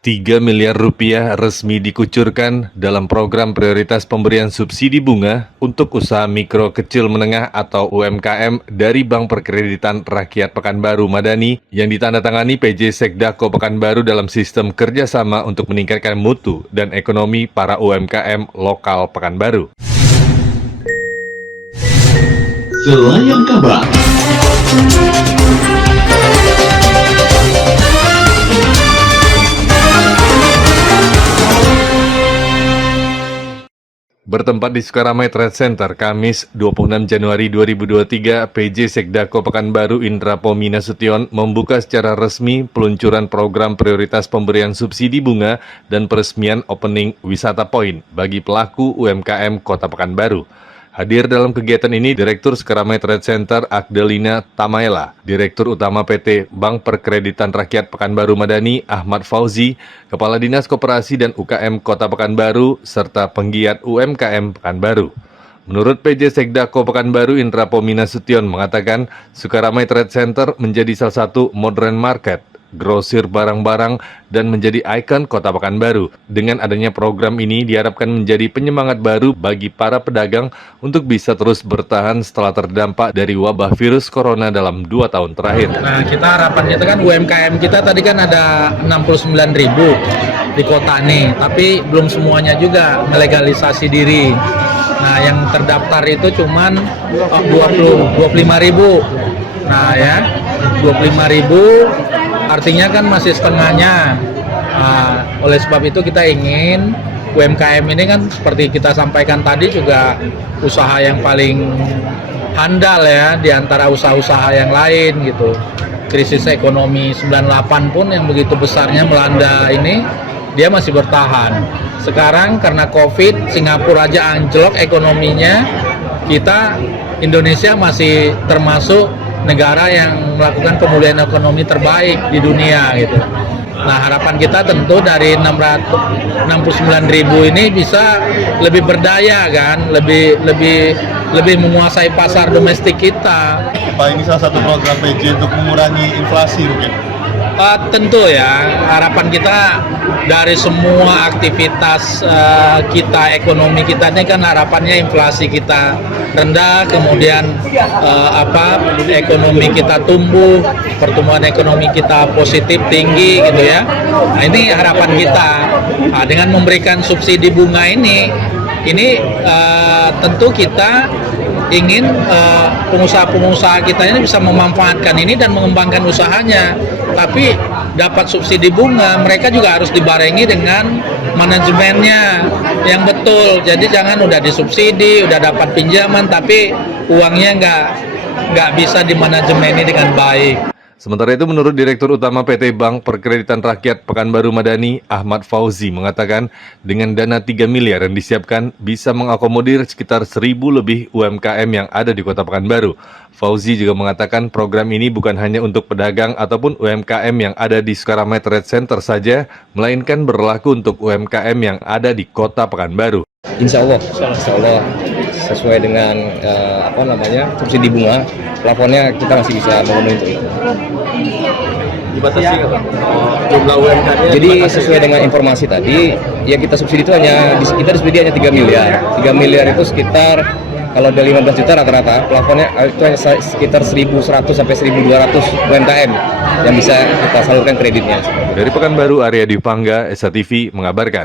Rp3 miliar resmi dikucurkan dalam program prioritas pemberian subsidi bunga untuk usaha mikro kecil menengah atau UMKM dari Bank Perkreditan Rakyat Pekanbaru Madani yang ditandatangani PJ Sekdako Pekanbaru dalam sistem kerjasama untuk meningkatkan mutu dan ekonomi para UMKM lokal Pekanbaru. Selayang Kabar. Bertempat di Sukaramai Trade Center, Kamis 26 Januari 2023, PJ Sekdako Pekanbaru Indra Pomina Sution membuka secara resmi peluncuran program prioritas pemberian subsidi bunga dan peresmian opening wisata poin bagi pelaku UMKM Kota Pekanbaru. Hadir dalam kegiatan ini Direktur Sukaramai Trade Center Agdelina Tamaela, Direktur Utama PT Bank Perkreditan Rakyat Pekanbaru Madani Ahmad Fauzi, Kepala Dinas Koperasi dan UKM Kota Pekanbaru, serta penggiat UMKM Pekanbaru. Menurut PJ Sekdako Pekanbaru Indra Pomina Sution mengatakan, Sukaramai Trade Center menjadi salah satu modern market, grosir barang-barang, dan menjadi ikon Kota Pekanbaru. Dengan adanya program ini diharapkan menjadi penyemangat baru bagi para pedagang untuk bisa terus bertahan setelah terdampak dari wabah virus corona dalam 2 tahun terakhir. Nah, kita harapannya itu kan UMKM kita tadi kan ada 69.000 di kota nih, tapi belum semuanya juga melegalisasi diri. Nah, yang terdaftar itu cuman 25.000. Nah ya, 25.000 artinya kan masih setengahnya. Nah, oleh sebab itu kita ingin UMKM ini kan seperti kita sampaikan tadi juga usaha yang paling handal ya di antara usaha-usaha yang lain gitu. Krisis ekonomi 98 pun yang begitu besarnya melanda ini dia masih bertahan. Sekarang karena Covid, Singapura aja anjlok ekonominya, kita Indonesia masih termasuk negara yang melakukan pemulihan ekonomi terbaik di dunia gitu. Nah, harapan kita tentu dari 69.000 ini bisa lebih berdaya kan, lebih menguasai pasar domestik kita. Pak, ini salah satu program PJ untuk mengurangi inflasi mungkin. Tentu ya, harapan kita dari semua aktivitas kita, ekonomi kita ini kan harapannya inflasi kita rendah, kemudian ekonomi kita tumbuh, pertumbuhan ekonomi kita positif tinggi gitu ya. Nah, ini harapan kita. Nah, dengan memberikan subsidi bunga ini tentu kita ingin pengusaha-pengusaha kita ini bisa memanfaatkan ini dan mengembangkan usahanya. Tapi dapat subsidi bunga, mereka juga harus dibarengi dengan manajemennya yang betul. Jadi jangan udah disubsidi, udah dapat pinjaman, tapi uangnya nggak bisa dimanajemeni dengan baik. Sementara itu, menurut Direktur Utama PT Bank Perkreditan Rakyat Pekanbaru Madani, Ahmad Fauzi, mengatakan dengan dana 3 miliar yang disiapkan bisa mengakomodir sekitar 1.000 lebih UMKM yang ada di Kota Pekanbaru. Fauzi juga mengatakan program ini bukan hanya untuk pedagang ataupun UMKM yang ada di Sukaramai Trade Center saja, melainkan berlaku untuk UMKM yang ada di Kota Pekanbaru. Insya Allah sesuai dengan subsidi bunga, plafonnya kita masih bisa memenuhi itu. Dibatasi jumlah UMKM-nya. Jadi sesuai dengan informasi tadi, ya kita subsidi itu kita disubsidi hanya 3 miliar. 3 miliar itu sekitar kalau ada 15 juta rata-rata, plafonnya itu hanya sekitar 1.100 sampai 1.200 UMKM yang bisa kita salurkan kreditnya. Dari Pekanbaru, Arya Dwi Pangga, Esa TV mengabarkan.